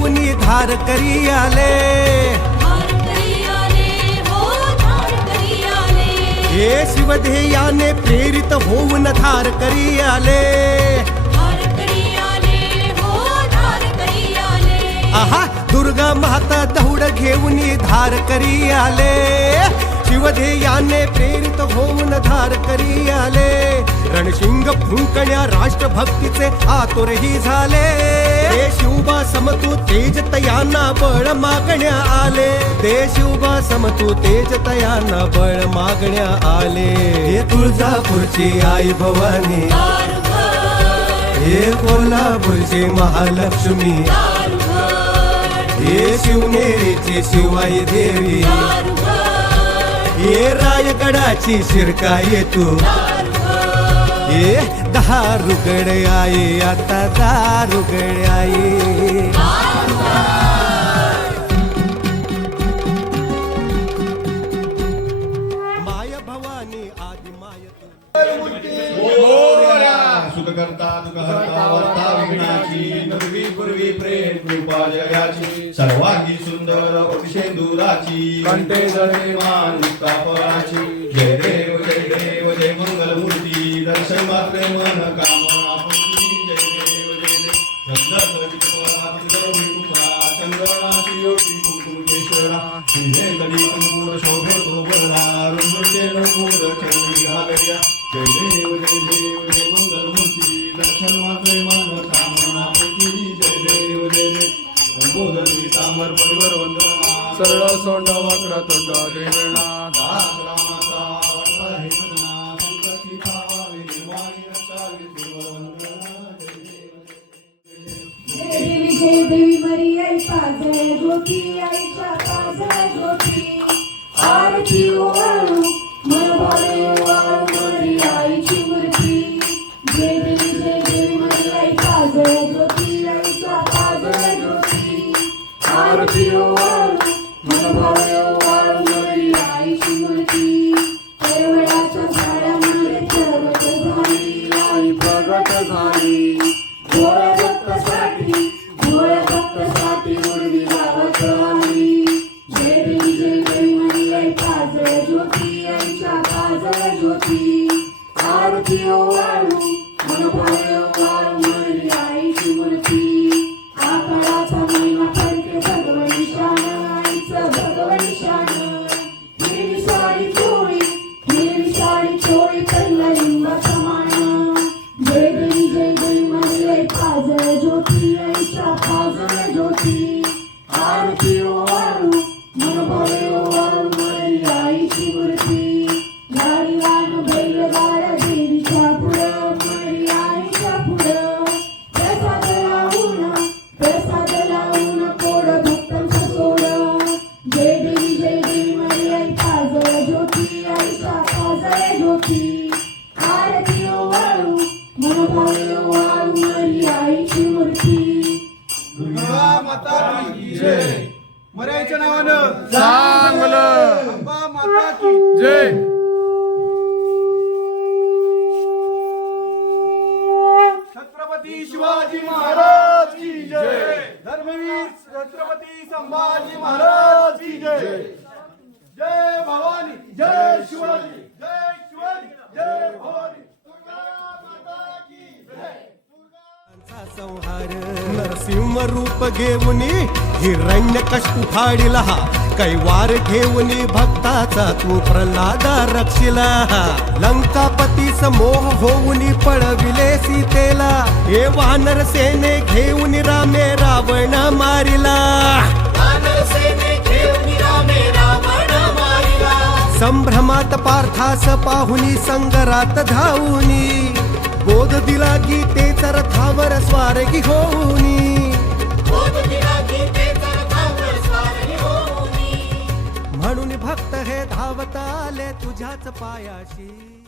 घेऊन धार करी आले, हे शिवध्येयाने प्रेरित होऊन धार करी आले, आहा दुर्गा माता दौड घेऊन धार करी आले, शिवध्येयाने प्रेरित होऊन धार करी आले, रणशिंग फुंकण्या राष्ट्रभक्तीचे आतुरही झाले, देश उभा समतू तेज तयांना बळ मागण्या आले, देश उभा समतू तेज तयांना बळ मागण्या आले, हे तुळजापूरची आई भवानी, हे कोल्हापूरची महालक्ष्मी, हे शिवनेरीची शिवाई देवी, हे रायगडाची शिरकाई तू, हे दारुगड आई, आता दारुगड आई, माय भवानी आदि माय सुखकर्ता दुःखहर्ता वर्ता विघ्नाची, पूर्वी पूर्वी प्रेम कृपा जयाची, सर्वांगी सुंदर शेंदुराची, कंठे जळे मान मुक्तापराची, जय देव जय मंगल मूर्ती, दर्शन मात्रे मन कामना पूर्ती, जय देव चंद्रनाशी योगी कुंकुम केशरा, हे गडी अंकुर शोभे तो बळा, रुंदचे नकुर चरणी घागड्या, जय देव जय मंगल मूर्ती, दर्शन मात्रे मन कामना पूर्ती, जय देव लंबोदर तांबर परिवर वंदना, सरळ सोंड वाकडा तोंड देवना, दासरामाचा वडला हे सदना, संकटी पावावे निर्वाणी रक्षावे देव वंदना, जय देवी मरी आई पाजळ ज्योती, आईच्या पाजळ ज्योती, आरती ओवाळू मन भावे ओवाळू मरी आईची मूर्ती, जय देवी मरी आई पाजळ ज्योती, आईच्या पाजळ ज्योती, आरती ओवाळू मन भावे ओवाळू मरी आईची मूर्ती, केवळाच्या झाडामध्ये प्रगट झाली आई, प्रगट झाली, भोळ्या भक्तासाठी उडवी गावात आली, जय देवी मरी आई पाजळ ज्योती, आईच्या पाजळ ज्योती, आरती ओवाळू मन भावे ओवाळू मरी आईची मूर्ती, आकाळाचा महिमा पडते भगवनी शान, आईचं भगवनी शान, हिरवी साडी चोळी पहिला लिंबाचा मान, जय देवी मरी आई पाजळ ज्योती, आईच्या पाजळ ज्योती, आरती ओवाळू मन भावे ओवाळू मरी आईची मूर्ती, गाडीवान बैलगाड्या देवीच्या पुढं, मरी आईच्या पुढं, प्रसाद लावून कोड भक्तांचं सोड, जय देवी मरी आई पाजळ ज्योती, आईच्या पाजळ ज्योती, आरती ओवाळू मन भावे ओवाळू मरी आईची मूर्ती, दुर्गा माता की जय, मरायच्या नावानं चांगलं, अंबा माता की जय, छत्रपती शिवाजी महाराज की जय, धर्मवीर छत्रपती संभाजी महाराज की जय, जय भवानी जय शिवाजी, जय शिवाजी जय भवानी, दुर्गा माता की जय, संहार नरसिंह रूप घेऊनी हिरण्यकश्यप फाडिला, कैवार घेऊनी भक्ताचा तू प्रल्हादा रक्षिला, लंकापती समोह होऊनी पळविले सीतेला, हे वानर सेने घेऊन रामे रावण मारिला, संभ्रमात पार्थास पाहुनी संगरात धावूनी, बोध दिला गीतेचा रथावर स्वारगी होऊनी, म्हणून भक्त हे धावत आले तुझ्याच पायाशी.